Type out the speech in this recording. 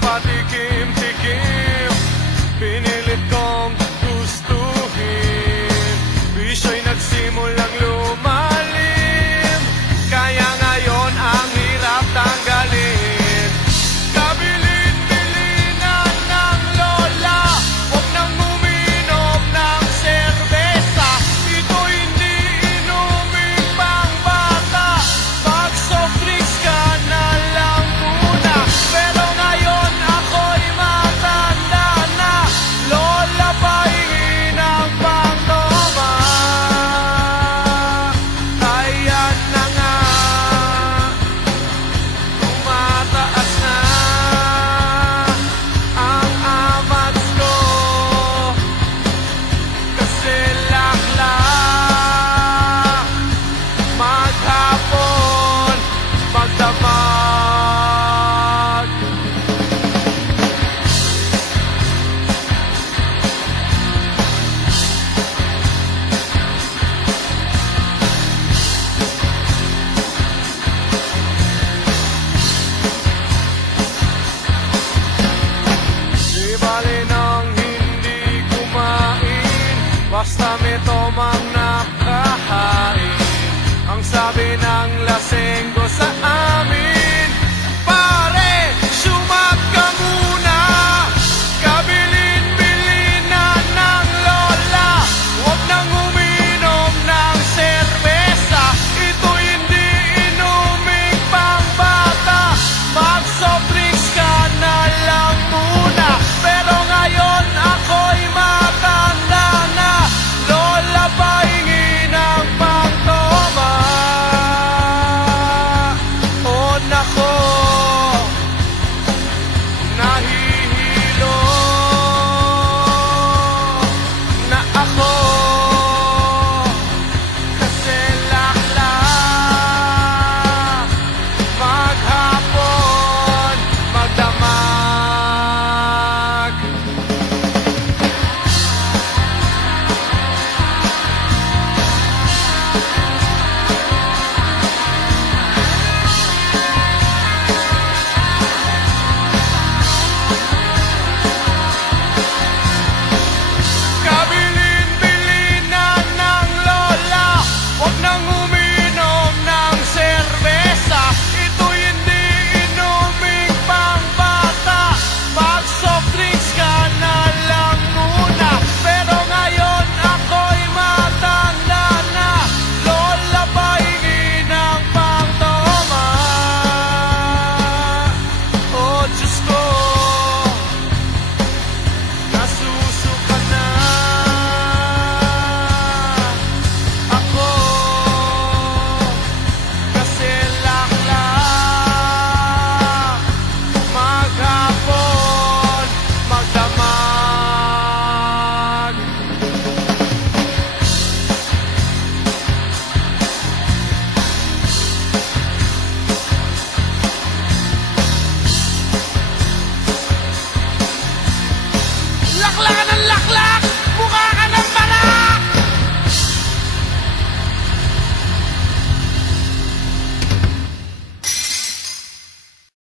patikim-tikim, pinilit kong gustuhin. Bisyo'y nagsimulang lumalim, kaya ngayon ang hirap tanggalin. Kabilin-bilinan ng lola, huwag nang uminom ng serbesa. Ito hindi inuming pang bata, mag-soft drinks ka na lang muna. Pero ngayon ako'y matanda na, lola pahingi ng pangtoma. Ayan na nga, tumataas na ang amats ko, kasi lakla maghapon magdamag. Di bali nang hindi kumain, basta may tomang nakahain. Ang sabi ng lasenggo sa amin, pare, sumak ka muna. Kabilin-bilinan ng lola, huwag nang uminom ng serbesa. Ito hindi inuming pang bata, mag-soft drinks ka na lang muna. Pero ngayon ako'y matanda na, lola pahingi ng pangtoma. Oh nako, nahihilo na ako, kasi lakla maghapon magdamag.